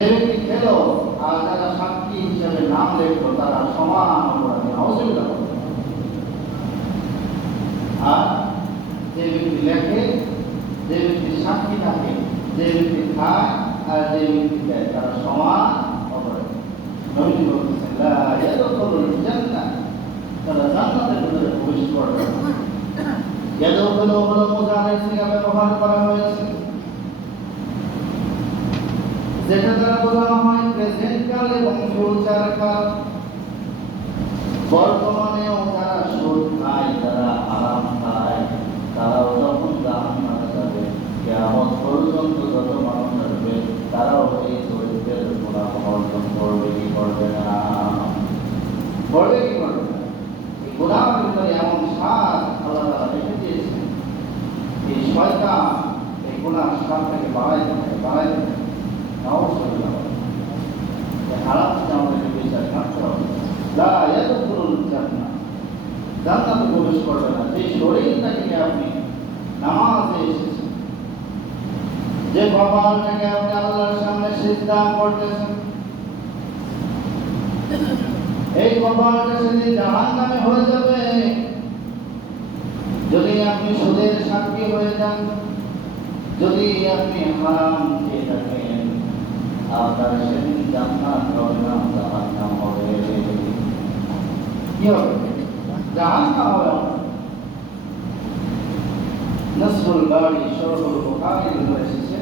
ব্যক্তি খেল আর যারা সাক্ষী হিসেবে নাম লেখলো তারা সমান অপরাধী অসুবিধা হবে। আর যে ব্যক্তি লেখে, যে ব্যক্তি সাক্ষী থাকে, যে ব্যক্তি খায় আর যে ব্যক্তি দেয় তারা সমান অপরাধী। নবী বলতেছেন লা ইয়াদখুলুল জান্নাহ, তারা জান্নাতের ভিতরে প্রবেশ করবে না। ইয়াদখুলু হলো মুজাহিদ থেকে ব্যবহার করা হয়েছে, যেটা দ্বারা বোঝানো হয় প্রেজেন্ট কাল এবং ফিউচার কাল। বর্তমানেও যারা সুদ খায়, যারা আরাম খায়, তারাও যখন জাহান্নামে যাবে, কিয়ামত পর্যন্ত যত মানুষ আসবে তারাও এই চরিত্রের গুনাহ অর্জন করবে কি করবে না? করবে কি করবে না? এই গুনাহের ভিতরে এমন স্বাদ আল্লাহ তাআলা রেখে দিয়েছেন, এই শয়তান এই গুনাহের স্বাদটাকে বাড়াইতে থাকে। জান্নাতে প্রবেশ করবে না যে শরীরটাকে আপনি নামাজে এসেছেন, যে কপালটাকে আপনি আল্লাহর সামনে সিজদা করতেছেন, এই কপালটা সেদিন জাহান্নামে হয়ে যাবে যদি আপনি সুদের সাক্ষী হয়ে যান, যদি আপনি হারাম খেয়ে থাকেন। আপনার সেদিন জান্নাত হবে না, জাহান্নাম হবে। কি হবে? জাহান্নাম হবে। নসরুল বাড়ি শরহুল বুখারীর ভিতরে এসেছে,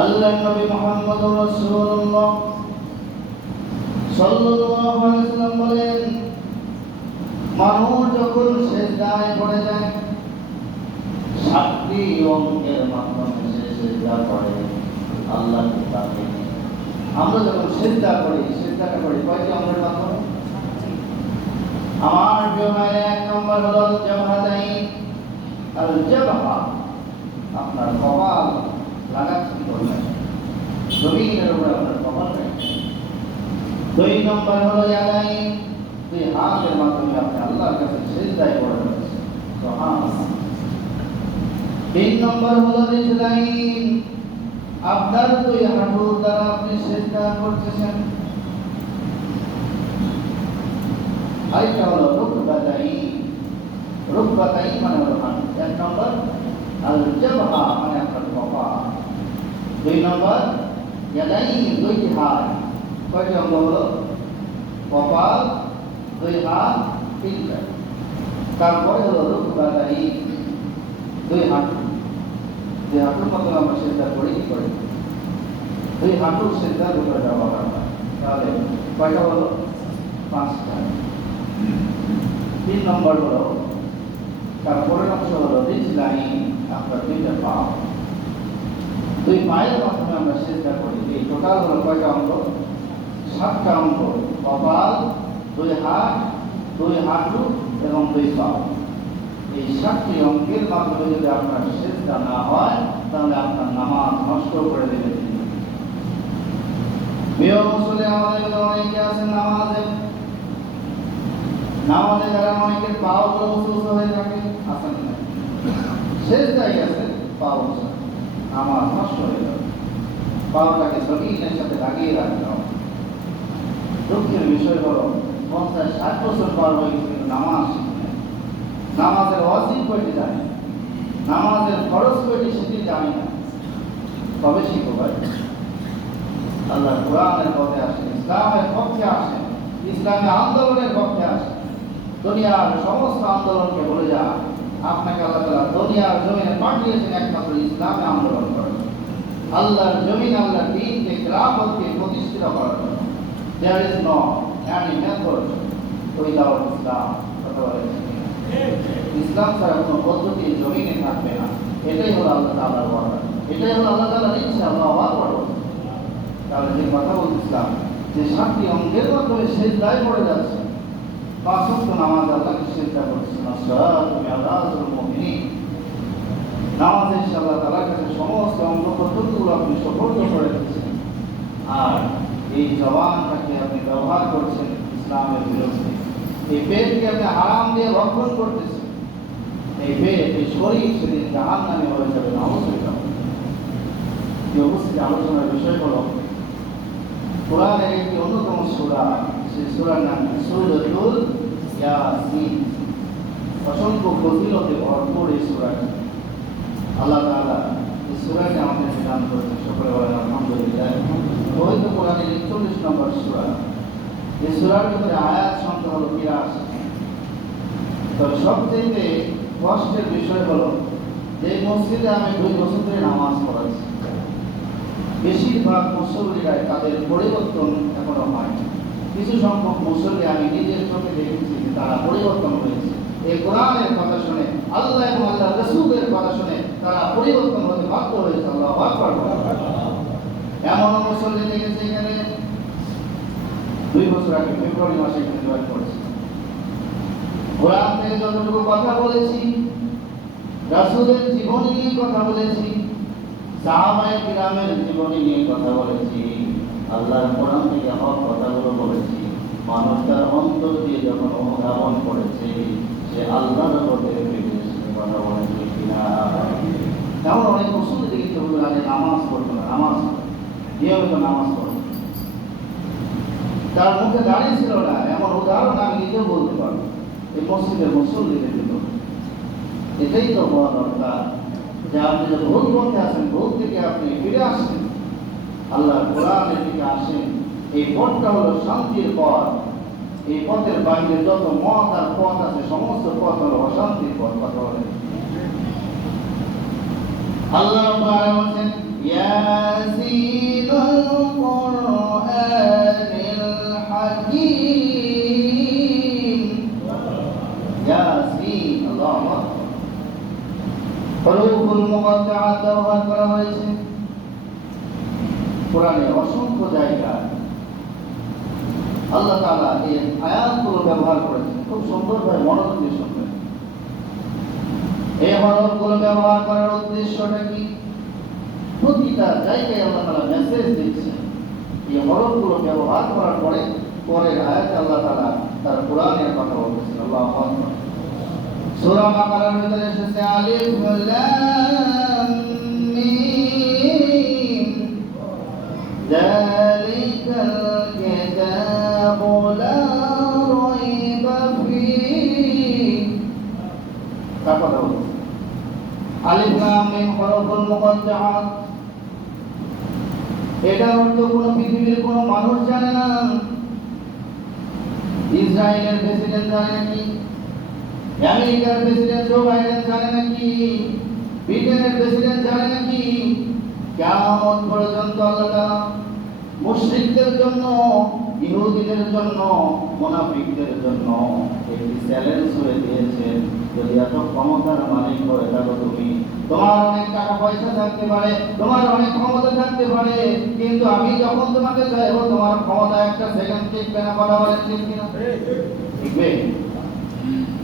আল্লাহর নবী মুহাম্মদুর রাসূলুল্লাহ সাল্লাল্লাহু আলাইহি ওয়াসাল্লাম বলেন, মানুষ যখন সিজদায় পড়ে যায়, সাতটি অঙ্গের মাধ্যমে সে সিজদা করে আল্লাহকে ডাকে। আমরা যখন সিজদা করি, সিজদাটা করি কয়টি অঙ্গের মাধ্যমে? আমার প্রিয় ভাইরা, এক নম্বর হলো জাবহাতাইন। আল জাবহা, আপনার কপাল লাগাচ্ছেন বললেন, জমিনের উপরে আপনার কপাল রাখছেন। দুই নম্বর হলো ইয়াদাইন, দুই হাতের মাধ্যমে আপনি আল্লাহর কাছে সিজদায় পড়ে যাচ্ছেন। সুবহানাল্লাহ। তিন নম্বর হলো রিজলাইন, আপনার দুই হাঁটুর দ্বারা আপনি সিজদা করতেছেন। আরেকটা হলো রুকবাতাইন, রুকবাতাইন মানে হলো হাঁটু। এক নম্বর আল জাবহা মানে আপনার কপাল। দুই নম্বর ইয়াদাইন, দুইটি হাত। কয়টি অঙ্গ হলো? কপাল, দুই হাত, তিনটা। তারপরে হলো রুকবাতাইন, দুই হাঁটু। দুই হাঁটুর মতো আমরা সিজদা করি কি করি? দুই হাঁটুর সিজদার উপরে দেওয়া হয়। তাহলে কয়টা হলো? পাঁচটা। তিন নম্বর হলো, তারপরের অংশ হলো রিজলাইন, আপনার দুইটা পা। দুই পায়ের মাধ্যমে আমরা সিজদা করি। এই টোটাল হলো কয়টা অঙ্গ? সাতটা অঙ্গ। কপাল, দুই হাত, দুই হাঁটু এবং দুই পা। এই সাতটি অঙ্গের মাধ্যমে যদি আপনার সিজদা না হয়, তাহলে আপনার নামাজ নষ্ট করে দেবে। প্রিয় মুসলিম, আমাদের অনেকে আছেন নামাজে যারা অনেকের পাও উঁচু হয়ে থাকে, আছেন না, সিজদায় গেছে পাও উঁচু, নামাজ নষ্ট হয়ে যাবে। পাওটাকে জমিনের সাথে লাগিয়ে রাখতে হবে। দুঃখের বিষয় হলো 50-60 বছর পার হয়ে গেছে কিন্তু নামাজ শিখে, নামাজের ওয়াজিব কয়টি জানি, নামাজের ফরজ কয়টি সেটি জানি না। তবে শিখো ভাই, আল্লাহ কোরআনের পথে আসেন, ইসলামের পক্ষে আসেন, ইসলামী আন্দোলনের পক্ষে আসেন। দুনিয়ার সমস্ত আন্দোলনকে বলে যা, আপনাকে আল্লাহ তাআলা দুনিয়ার জমিনে পাঠিয়েছেন একমাত্র ইসলামে আন্দোলন করার জন্য, আল্লাহর জমিন, আল্লাহর দ্বীনকে, খিলাফতকে প্রতিষ্ঠিত করার জন্য। There is no any method without Islam. কথা বলেন, ইসলাম ছাড়া কোনো পদ্ধতি জমিনে থাকবে না। এটাই হলো আল্লাহ তাআলার ওয়াদা, এটাই হলো আল্লাহ তাআলার ইচ্ছা। আল্লাহু আকবার। তাহলে যে কথা বলছিলাম, যে সাতটি অঙ্গের মাধ্যমে সিজদায় পড়ে যাচ্ছে, পাঁচ ওয়াক্ত নামাজ আল্লাহকে সিজদা করছেন। আসসালাতু আলাল মুমিনিন, নামাজে আল্লাহ তাআলার কাছে সমস্ত অঙ্গ প্রত্যঙ্গগুলো আপনি সুপর্দ করে দিচ্ছেন। আর এই জবানটাকে আপনি ব্যবহার করছেন ইসলামের বিরুদ্ধে, এই পেটকে আপনি হারাম দিয়ে ভক্ষণ করতেছেন। এই পেট, এই শরীর সেদিন জাহান্নামে হয়ে যাবে। নাউযুবিল্লাহ। যে উপস্থিত আলোচনার বিষয় হলো কোরআনের একটি অন্যতম সূরা, সেই সূরার নাম সূরাতুল ইয়াসিন। অসংখ্য ফজিলতে ভরপুর এই সূরাটি। আল্লাহ তাআলা এই সূরাটি আমাদের দান করেছেন, সকলে বলেন আলহামদুলিল্লাহ। পবিত্র কোরআনের 41 নম্বর সূরা। এই সূরার ভিতরে আয়াত সংখ্যা হলো 83। তো সবচেয়ে কষ্টের বিষয় হলো যে মসজিদে আমি 2 বছর ধরে নামাজ পড়াচ্ছি, বেশিরভাগ মুসল্লিরা তাদের পরিবর্তন এখনো হয়নি। কিছু সংখ্যক মুসল্লি আমি নিজের চোখে দেখেছি যে তারা পরিবর্তন হয়েছে। এই কোরআনের কথা শুনে, আল্লাহ এবং আল্লাহ রাসূলের কথা শুনে তারা পরিবর্তন হতে বাধ্য হয়েছে। আল্লাহু আকবার। এমন মুসল্লি দেখেছি এখানে 2 বছর আগে ফেব্রুয়ারি মাসে এখানে জয়েন করেছি। কোরআন থেকে যতটুকু কথা বলেছি, রাসূলের জীবনী নিয়ে কথা বলেছি, সাহাবায়ে কিরামের জীবনী নিয়ে কথা বলেছি, আল্লাহর কোরআন থেকে হক কথাগুলো বলেছি। মানুষ তার অন্তর দিয়ে যখন অনুধাবন করেছে, সে আল্লাহর পথে ফিরেছে। কথা বলেছে কিনা? তেমন অনেক মুসল্লি দেখতে হবে আগে নামাজ পড়তো না, নামাজ নিয়মিত নামাজ পড়তো, তার মুখে দাঁড়িয়ে ছিল না। এমন উদাহরণ আমি নিজেও বলতে পারবো এই মসজিদের মুসল্লিদের ভিতরে। এটাই তো হওয়া দরকার যে আপনি যে ভুল পথে আসেন, ভুল থেকে আপনি ফিরে আসেন, আল্লাহর কোরআনের দিকে আসেন। এই পথটা হলো শান্তির পথ। এই পথের বাইরে যত মত আর পথ আছে, সমস্ত পথ হলো অশান্তির পথ। কথা বলেন। আল্লাহ বলেন ইয়াসিনুল কুরআনিল হাকীম। ইয়াসিন, আল্লাহু আকবার। হরফুল মুকাত্তাআত ব্যবহার করা হয়েছে কোরআনে অসংখ্য জায়গায়। আল্লাহ তাআলা এই আয়াতগুলো ব্যবহার করেছেন, খুব সুন্দরভাবে মনোযোগ দিয়ে শুনবেন। এই হরফগুলো ব্যবহার করার উদ্দেশ্যটা কি? প্রতিটা জায়গায় আল্লাহ তাআলা মেসেজ দিচ্ছেন। এই হরফগুলো ব্যবহার করার পরের আয়াতে আল্লাহ তাআলা তার কোরআনের কথা বলতেছেন। আল্লাহু আকবার। সূরা বাকারার ভিতরে এসেছে আলিফ লাম মিম যালিকাল কিতাবু লা রাইবা ফীহি। তারপর আলিফ লাম মিম হরফুল মুকাত্তাআত। এটার অর্থ কোনো পৃথিবীর কোনো মানুষ জানে না। ইসরায়েলের প্রেসিডেন্ট জানে নাকি? আমেরিকার প্রেসিডেন্ট জো বাইডেন জানে নাকি? ব্রিটেনের প্রেসিডেন্ট জানে নাকি? কিয়ামত পর্যন্ত আল্লাহ তাআলা মুশরিকদের জন্য, ইহুদিদের জন্য, মুনাফিকদের জন্য একটি চ্যালেঞ্জ করে দিয়েছেন। যদি এত ক্ষমতার মালিক হয়ে থাকো তুমি, তোমার অনেক টাকা পয়সা থাকতে পারে, তোমার অনেক ক্ষমতা থাকতে পারে, কিন্তু আমি যখন তোমাকে চাইবো তোমার ক্ষমতা একটা সেকেন্ড টিকবে না। কথা বলেন ঠিক কিনা? ঠিকবে।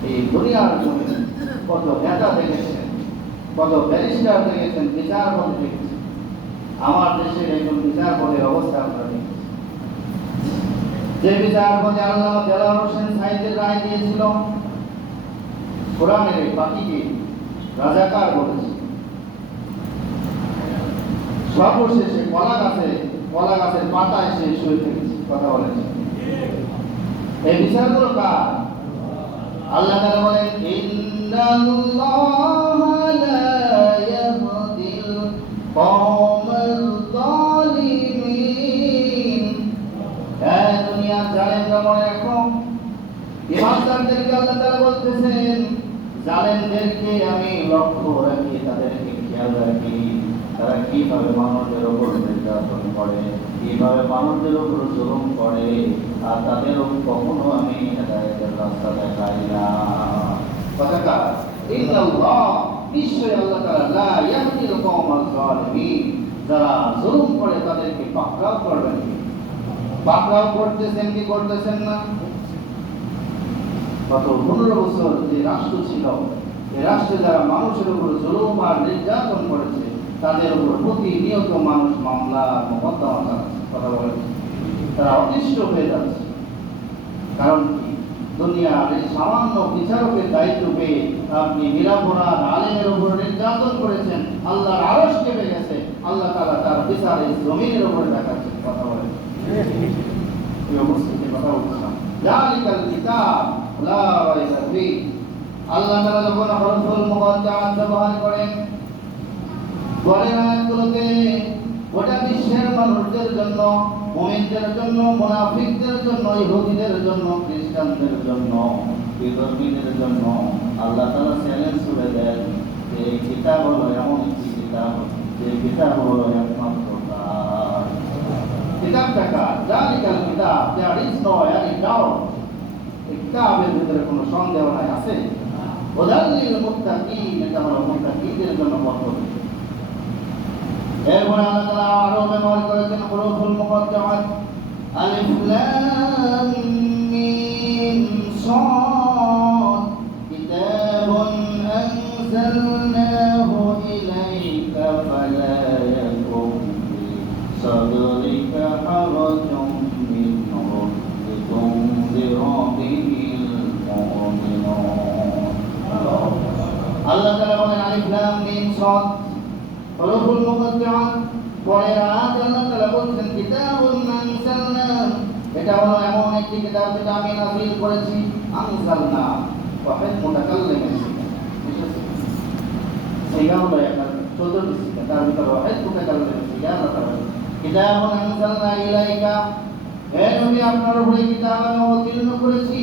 এই দুনিয়ার জন্য কত নেতা দেখেছেন, কত ব্যারিস্টার দেখেছেন, বিচারপতি দেখেছেন। আমার দেশের একজন বিচারপতির অবস্থা আপনারা দেখেছেন। যে বিচারপতি আল্লামা দেলাওয়ার হোসেন সাঈদের রায় দিয়েছিল, কোরআনের বাকিকে রাজাকার বলেছে। সর্বশেষে কলা গাছের পাতায় সে শুয়ে থেকেছে। কথা বলেছে। এই বিচারগুলো কার? আল্লাহ তাআলা বলেন ইন্নাল্লাহা লা ইয়াহদিল কওমাল যালিমিন। এই দুনিয়ার জালেমরা মনে রাখো, ইমানদারদেরকে আল্লাহ তাআলা বলতেছেন জালেমদেরকে আমি লক্ষ্য রাখি, তাদেরকে খেয়াল রাখি, তারা কিভাবে মানুষের উপর নির্যাতন করে, কিভাবে মানুষের উপর জুলুম করে, আর তাদেরও কখনো আমি হেদায়েতের রাস্তা দেখাই না। কথাটা ইন্নাল্লাহ, নিশ্চয়ই আল্লাহ তাআলা লা ইয়াহদিল কওমাল যালিমিন, যারা জুলুম করে তাদেরকে পাকড়াও করবেন। পাকড়াও করতেছেন কি করতেছেন না? গত 15 বছর যে রাষ্ট্র ছিল, এই রাষ্ট্রে যারা মানুষের উপর জুলুম আর নির্যাতন করেছে, তাদের উপর প্রতিনিয়ত মানুষ মামলা মোকদ্দমা চালাচ্ছে। কথা বলেছে। তারা অতিষ্ঠ হয়ে যাচ্ছে। কারণ কি? দুনিয়ার এই সামান্য বিচারকের দায়িত্ব পেয়ে আপনি নিরপরাধ আলেমের উপর নির্যাতন করেছেন, আল্লাহর আরশ কেঁপে গেছে, আল্লাহ তাআলা তার বিচার এই জমিনের উপরে দেখাচ্ছেন। কথা বলেন এই অবস্থাতে কথা বলছিলাম। যালিকাল কিতাব লা রাইবা ফীহ। আল্লাহ তাআলা যখন হরফুল মুকাদ্দারাত ব্যবহার করেন পরের আয়াতগুলোতে গোটা বিশ্বের মানুষদের জন্য, মুমিনদের জন্য, মুনাফিকদের জন্য, ইহুদিদের জন্য, খ্রিস্টানদের জন্য, বিধর্মীদের জন্য আল্লাহ তাআলা চ্যালেঞ্জ করে দেন যে এই কিতাব হলো এমন একটি কিতাব, যে কিতাব হলো একমাত্র তার। কিতাবটা কার? যালিকাল কিতাব, there is no any doubt। এই কিতাবের ভিতরে কোনো সন্দেহ নাই, আছে। হুদাল মুত্তাকিন, এটা হলো মুত্তাকিদের জন্য পদ্ধতি। এরপরে আল্লাহ তাআলা আরো ব্যবহার করেছেন হুরুফুল মুকাদ্দারাত, আলিফ লাম মিম সাদ, কিতাবুন আনজালনাহু ইলাইকা ফালা ইয়াকুন ফি সাদরিকা হারাজুন মিনহু লিতুনযিরা বিহিল মুমিনুন। আল্লাহ তাআলা বলেন আলিফ লাম মিম সাদ, হরফুল মুকাদ্দারাত। পরের আয়াত আল্লাহ তাআলা বলছেন কিতাবুন আনজালনা, এটা হলো এমন একটি কিতাব যেটা আমি নাযিল করেছি। আনজালনা ওয়াহিদ মুতাকাল্লিমের সিগা, সিগা হলো একটা চতুর্থ সিগা, তার ভিতরে ওয়াহিদ মুতাকাল্লিমের সিগা আল্লাহ তাআলা কিতাবুন আনজালনা ইলাইকা, হে নবী আপনার উপরে কিতাব আমি অবতীর্ণ করেছি।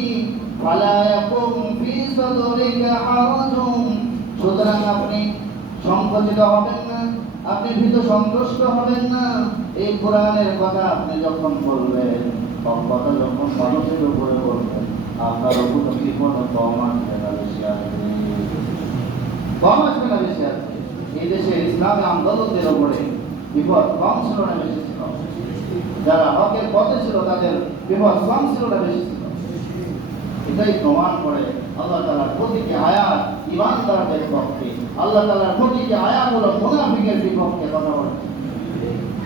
ফালা ইয়াকুম ফি সাদরিকা হারাজুন, সুতরাং আপনি সংকুচিত হবেন না, আপনি ভীত সন্ত্রস্ত হবেন না। এই কোরআনের কথা আপনি যখন বলবেন, সব কথা যখন মানুষের উপরে বলবেন, আপনার উপর কি কোনো কম আসবে না বেশি আসবে? কম আসবে না বেশি আসবে? এই দেশে ইসলামী আন্দোলনদের উপরে বিপদ কম ছিল না বেশি ছিল? যারা হকের পথে ছিল তাদের বিপদ কম ছিল না বেশি ছিল? এটাই প্রমাণ করে আল্লাহ তাআলার প্রতিটি আয়াত ঈমানদারদের পক্ষে, আল্লাহ তাআলার প্রতিটি আয়াত হলো মুনাফিকের বিপক্ষে কথা বলছে।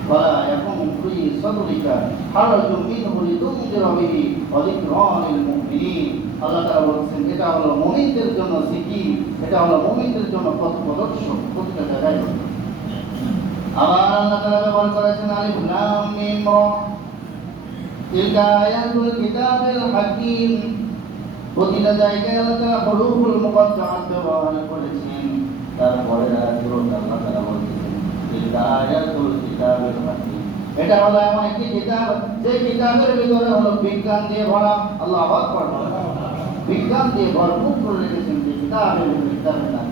ওয়ালা ইয়াকুম ফি সাদরিকা হারাজুন মিনহু লিতুনযিরা বিহি ওয়া যিকরা লিল মুমিনিন। আল্লাহ তাআলা বলেছেন এটা হলো মুমিনদের জন্য জিকির, এটা হলো মুমিনদের জন্য পথপ্রদর্শক প্রতিটা জায়গায়। আবার আল্লাহ তাআলা ব্যবহার করেছেন আলিফ লাম মিম রা, তিলকা আয়াতুল কিতাবিল হাকীম। প্রতিটা জায়গায় আল্লাহ তাআলা হুরুফুল মুকাদ্দারাত ব্যবহার করেছেন। তারপরে আল্লাহ তাআলা বলেছেন তিলকা আয়াতুল কিতাবিল হাকীম, এটা হলো এমন একটি কিতাব যে কিতাবের ভিতরে হলো বিজ্ঞান দিয়ে ভরা। আল্লাহু আকবার। বিজ্ঞান দিয়ে ভরপুর করে রেখেছেন যে কিতাবের কিতাবের নাম।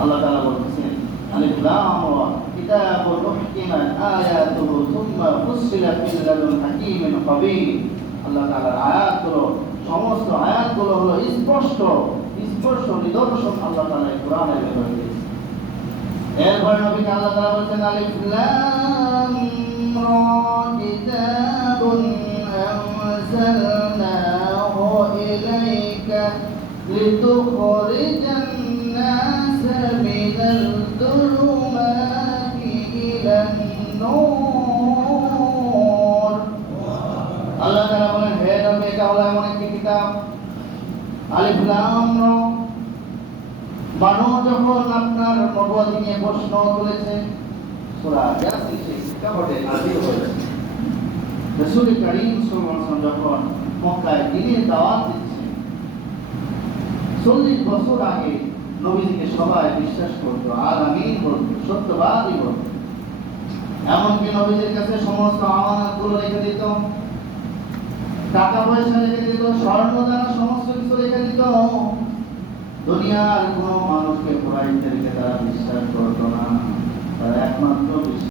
আল্লাহ তাআলা বলেছেন আলিফ লাম রা, কিতাবুন উহকিমাত আয়াতুহু সুম্মা ফুসসিলাত মিন লাদুন হাকীমিন খাবীর। আল্লাহ তাআলার আয়াতগুলো, সমস্ত আয়াতগুলো হলো স্পষ্ট স্পষ্ট নিদর্শন আল্লাহ তাআলা এই কোরআনের ভিতরে দিয়েছেন। এরপরে নবীকে আল্লাহ তাআলা বলেছেন আলিফ লাম রা, কিতাবুন আনজালনাহু ইলাইকা লিতুখরিজান নাসা মিনাল যুলুমাতি ইলান নূর। আল্লাহ তাআলা বলেন হে নবী এটা হলো এমন একটি কিতাব আলিফ লাম রা। মানুষ যখন আপনার নবুয়ত নিয়ে প্রশ্ন তুলেছে, সূরা ইয়াসিন সেই কিতাবে নাযিল হয়েছে। রাসূল কারীম সাল্লাল্লাহু আলাইহি ওয়াসাল্লাম যখন মক্কায় দ্বীনের দাওয়াত দিচ্ছেন, 40 বছর আগে নবীজিকে সবাই বিশ্বাস করতো, আলামিন বলতো, সত্যবাদী বলতো। এমনকি নবীজির কাছে সমস্ত আমানতগুলো রেখে দিত, টাকা পয়সা রেখে দিত, স্বর্ণ দ্বারা সমস্ত কিছু রেখে দিত। দুনিয়ার কোনো মানুষকে